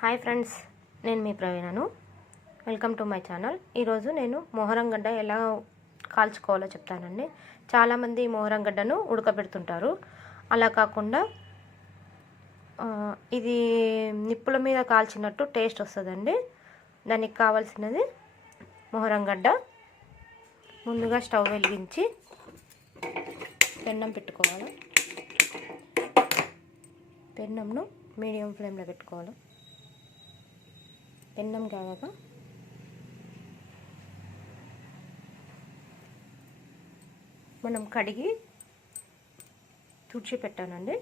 Hi friends నేను మీ ప్రవీణను. Welcome to my channel. ఈరోజు నేను మొహరం గడ్డ ఎలా కాల్చుకోవాలో చెప్తానండి. చాలామంది మొహరం గడ్డను ఉడకబెడుతుంటారు. అలా కాకుండా ఇది నిప్పుల మీద కాల్చినట్టు టేస్ట్ వస్తుందండి. దానికి కావాల్సినది మొహరం గడ్డ. ముందుగా స్టవ్ వెలిగించి పెన్నం పెట్టుకోవాలి. పెన్నంను మీడియం ఫ్లేమ్లో పెట్టుకోవాలి. పెన్నం కాగాక మనం కడిగి తుడిచిపెట్టానండి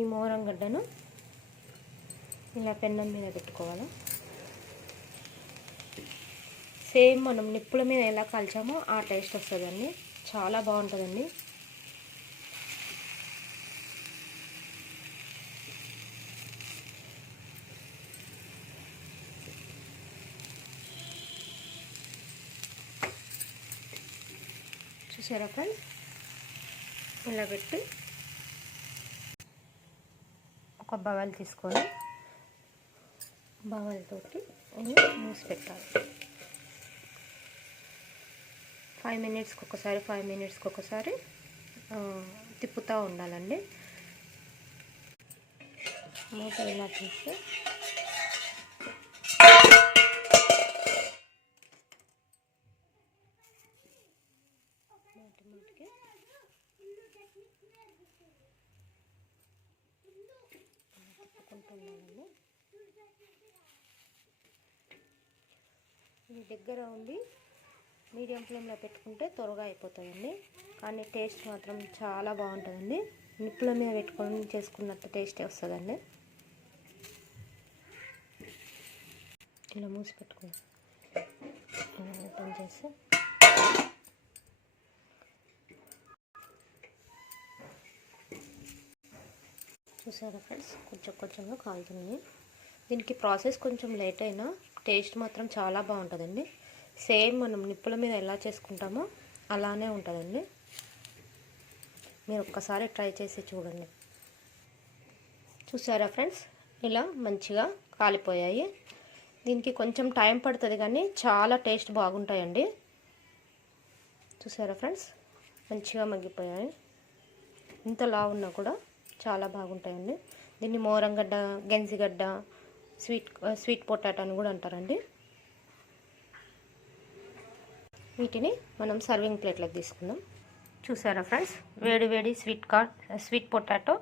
ఈ మోరంగడ్డను ఇలా పెన్నం మీద పెట్టుకోవాలి. సేమ్ మనం నిప్పుల మీద ఎలా కాల్చామో ఆ టేస్ట్ వస్తుందండి. చాలా బాగుంటుందండి. చూసారా ఫ్రెండ్స్ ఇలా పెట్టి ఒక బవల్ తీసుకొని బవల్తోటి మూసి పెట్టాలి. ఫైవ్ మినిట్స్కి ఒకసారి ఫైవ్ మినిట్స్కి ఒకసారి తిప్పుతూ ఉండాలండి. మూత ఇలా తీసి కొంటున్నానండి ఇది దగ్గర ఉండి మీడియం ఫ్లేమ్లో పెట్టుకుంటే త్వరగా అయిపోతుందండి కానీ టేస్ట్ మాత్రం చాలా బాగుంటుందండి. నిప్పుల మీద పెట్టుకొని చేసుకున్నట్టు టేస్టే వస్తుందండి. ఇలా మూసి పెట్టుకుని చేస్తే చూసారా ఫ్రెండ్స్ కొంచెం కొంచెంగా కాలుతున్నాయి. దీనికి ప్రాసెస్ కొంచెం లేట్ అయినా టేస్ట్ మాత్రం చాలా బాగుంటుందండి. సేమ్ మనం నిప్పుల మీద ఎలా చేసుకుంటామో అలానే ఉంటుందండి. మీరు ఒక్కసారి ట్రై చేసి చూడండి. చూసారా ఫ్రెండ్స్ ఇలా మంచిగా కాలిపోయాయి. దీనికి కొంచెం టైం పడుతుంది కానీ చాలా టేస్ట్ బాగుంటాయండి. చూసారా ఫ్రెండ్స్ మంచిగా మగ్గిపోయాయి. ఇంతలా ఉన్నా కూడా చాలా బాగుంటాయండి. దీన్ని మోరంగడ్డ గెంజిగడ్డ స్వీట్ స్వీట్ పొటాటో అని కూడా అంటారండి. వీటిని మనం సర్వింగ్ ప్లేట్లోకి తీసుకుందాం. చూసారా ఫ్రెండ్స్? వేడి వేడి స్వీట్ కార్న్ స్వీట్ పొటాటో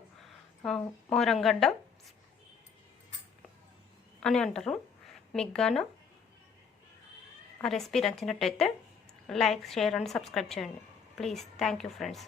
మోరంగడ్డ అని అంటారు. మీకు గాను ఆ రెసిపీ నచ్చినట్టయితే లైక్ షేర్ అండ్ సబ్స్క్రైబ్ చేయండి. Please thank you friends.